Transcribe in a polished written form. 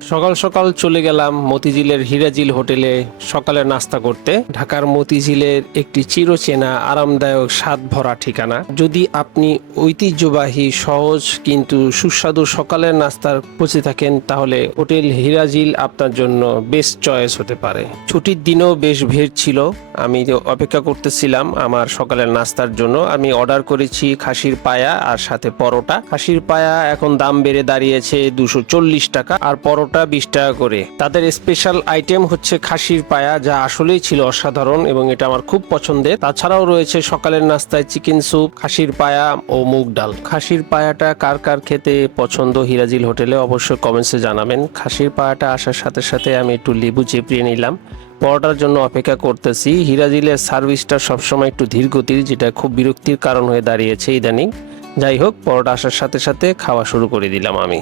সকাল সকাল চলে গেলাম মতিঝিলের হিরাজিল হোটেলে সকালের নাস্তা করতে। ঢাকার মতিঝিলের একটি চিরচেনা আরামদায়ক স্বাদ ভরা ঠিকানা। যদি আপনি ঐতিহ্যবাহী সহজ কিন্তু সুস্বাদু সকালের নাস্তার খুঁজে থাকেন তাহলে হোটেল হিরাজিল আপনার জন্য বেস্ট চয়েস হতে পারে। ছুটির দিনও বেশ ভিড় ছিল। আমি অপেক্ষা করতেছিলাম আমার সকালের নাস্তার জন্য। আমি অর্ডার করেছি খাসির পায়া আর সাথে পরোটা। খাসির পায়া এখন দাম বেড়ে দাঁড়িয়েছে 240 টাকা আর পরোটা 20 টাকা করে। তাদের স্পেশাল আইটেম হচ্ছে খাসির পায়া, যা আসলেই ছিল অসাধারণ এবং এটা আমার খুব পছন্দের। তাছাড়াও রয়েছে সকালের নাস্তায় চিকেন স্যুপ, খাসির পায়া ও মুগ ডাল। খাসির পায়াটা কার কার খেতে পছন্দ হিরাজিল হোটেলে অবশ্যই কমেন্টসে জানাবেন। খাসির পায়াটা আসার সাথে সাথে আমি একটু লেবু চেপিয়ে নিলাম। পরোটার জন্য অপেক্ষা করতেছি। হিরাজিলের সার্ভিসটা সবসময় একটু ধীরগতির, যেটা খুব বিরক্তির কারণ হয়ে দাঁড়িয়েছে ইদানিং। যাই হোক, পরোটা আসার সাথে সাথে খাওয়া শুরু করে দিলাম আমি।